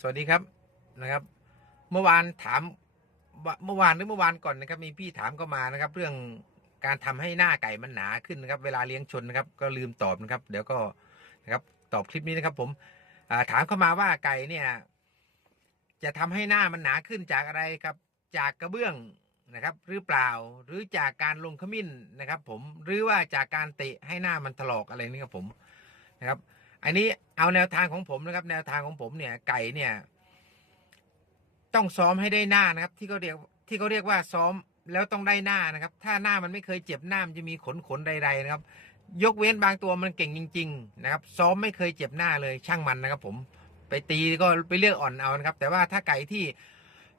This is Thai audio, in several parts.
สวัสดีครับนะครับ เมื่อวานถามว่าเมื่อวานหรือเมื่อวานก่อนนะครับ มีพี่ถามเข้ามานะครับ เรื่องการทำให้หน้าไก่มันหนาขึ้นนะครับ เวลาเลี้ยงชนนะครับ ก็ลืมตอบนะครับ เดี๋ยวก็นะครับ ตอบคลิปนี้นะครับ ผมถามเข้ามาว่าไก่เนี่ย จะทำให้หน้ามันหนาขึ้นจากอะไรครับ จากกระเบื้องนะครับ หรือเปล่าหรือจากการลงขมิ้นนะครับ ผมหรือว่าจากการเตะให้หน้ามันถลอกอะไรนี่ครับผมนะครับ อันนี้เอาแนวทางของผมนะครับ แนวทางของผมเนี่ย ไก่เนี่ย ต้องซ้อมให้ได้หน้านะครับ ที่เขาเรียกที่เขาเรียกว่าซ้อมแล้วต้องได้หน้านะครับ ถ้าหน้ามันไม่เคยเจ็บหน้ามันจะมีขนขนใด ๆ นะครับ ยกเว้นบางตัวมันเก่งจริง ๆ นะครับ ซ้อมไม่เคยเจ็บหน้าเลยช่างมันนะครับ ผมไปตีก็ไปเลือกอ่อนเอานะครับ แต่ว่าถ้าไก่ที่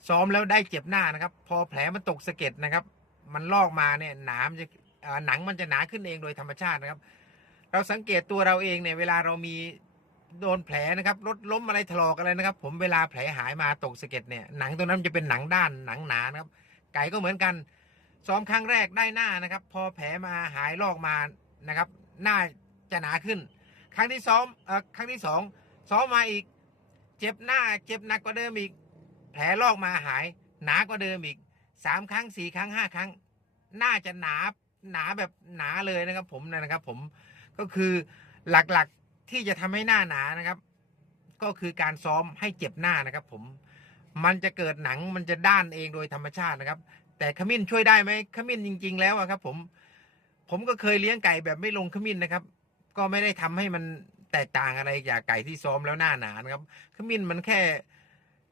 ซ้อมแล้วได้เจ็บหน้านะครับ พอแผลมันตกสะเก็ดนะครับ มันลอกมาเนี่ยหนามจะหนังมันจะหนาขึ้นเองโดยธรรมชาตินะครับ เราสังเกตตัวเราเองเนี่ยเวลาเรามีโดนแผลนะครับรถล้มอะไรถลอกอะไรนะครับ ผมเวลาแผลหายมาตกสะเก็ดเนี่ยหนังตัวนั้นจะเป็นหนังด้านหนังหนานะครับ ไก่ก็เหมือนกัน ซ้อมครั้งแรกได้หน้านะครับ พอแผลมาหายลอกมานะครับ หน้าจะหนาขึ้น ครั้งที่ซ้อมเอ่อครั้งที่สองซ้อมมาอีก เจ็บหน้าเจ็บหนักกว่าเดิมอีก แผลลอกมาหาย หนากว่าเดิมอีกสามครั้งสี่ครั้งห้าครั้ง น่าจะหนาหนาแบบหนาเลยนะครับ ผมนะครับผม ก็คือหลักๆที่จะทำให้หน้าหนานะครับ ก็คือการซ้อมให้เจ็บหน้านะครับ ผมมันจะเกิดหนังมันจะด้านเองโดยธรรมชาตินะครับ แต่ขมิ้นช่วยได้ไหมขมิ้นจริง ๆ แล้วอะครับ ผม ผมก็เคยเลี้ยงไก่แบบไม่ลงขมิ้นนะครับ ก็ไม่ได้ทำให้มันแตกต่างอะไรจากไก่ที่ซ้อมแล้วหน้าหนานะครับ ขมิ้นมันแค่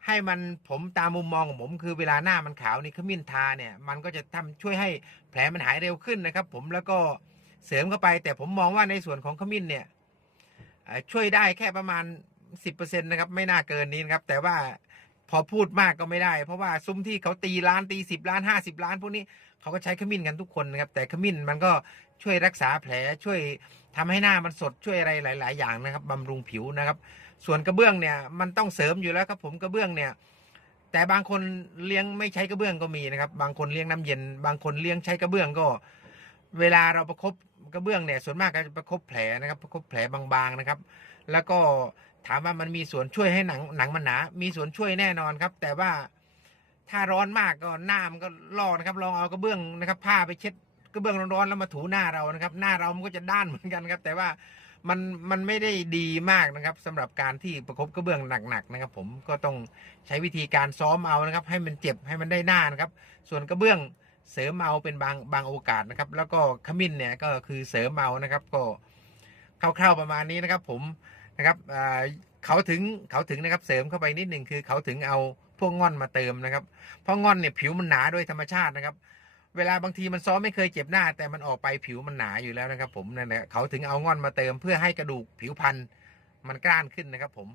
ให้มันผมตามมุมมองของผมคือเวลาหน้ามันขาวนี่ขมิ้นทาเนี่ย มันก็จะทำช่วยให้แผลมันหายเร็วขึ้นนะครับ ผมแล้วก็ เสริมเข้าไป แต่ผมมองว่าในส่วนของขมิ้นเนี่ยช่วยได้แค่ประมาณสิบเปอร์เซ็นตนะครับ ไม่น่าเกินนี้นะครับ แต่ว่าพอพูดมากก็ไม่ได้ เพราะว่าซุ้มที่เขาตีล้านตีสิบล้านห้าสิบล้าน พวกนี้เขาก็ใช้ขมิ้นกันทุกคนนะครับ แต่ขมิ้นมันก็ช่วยรักษาแผลช่วยทำให้หน้ามันสดช่วยอะไรหลาย ๆ อย่างนะครับบำรุงผิวนะครับ ส่วนกระเบื้องเนี่ยมันต้องเสริมอยู่แล้วครับผมกระเบื้องเนี่ย แต่บางคนเลี้ยงไม่ใช้กระเบื้องก็มีนะครับ บางคนเลี้ยงน้ำเย็น บางคนเลี้ยงใช้กระเบื้องก็ เวลาเราประคบกระเบื้องเนี่ยส่วนมากก็จะประคบแผลนะครับ ประคบแผลบางๆนะครับ แล้วก็ถามว่ามันมีส่วนช่วยให้หนังหนังมันหนา มีส่วนช่วยแน่นอนครับ แต่ว่าถ้าร้อนมากก็หน้ามันก็ลอกนะครับ ลองเอากระเบื้องนะครับ ผ้าไปเช็ดกระเบื้องร้อนๆแล้วมาถูหน้าเรานะครับ หน้าเรามันก็จะด้านเหมือนกันครับ แต่ว่ามันมันไม่ได้ดีมากนะครับสำหรับการที่ประคบกระเบื้องหนักๆนะครับ ผมก็ต้องใช้วิธีการซ้อมเอานะครับ ให้มันเจ็บให้มันได้หน้านะครับ ส่วนกระเบื้อง เสริมเอาเป็นบางบางโอกาสนะครับ แล้วก็ขมิ้นเนี่ยก็คือเสริมเอานะครับ ก็คร่าวๆประมาณนี้นะครับ ผมนะครับเขาถึงเขาถึงนะครับเสริมเข้าไปนิดหนึ่งคือเขาถึงเอาพวกง่อนมาเติมนะครับ เพราะง่อนเนี่ยผิวมันหนาโดยธรรมชาตินะครับ เวลาบางทีมันซ้อมไม่เคยเจ็บหน้า แต่มันออกไปผิวมันหนาอยู่แล้วนะครับ ผมนั่นแหละเขาถึงเอาง่อนมาเติม เพื่อให้กระดูกผิวพันธุ์มันกร้านขึ้นนะครับ ผม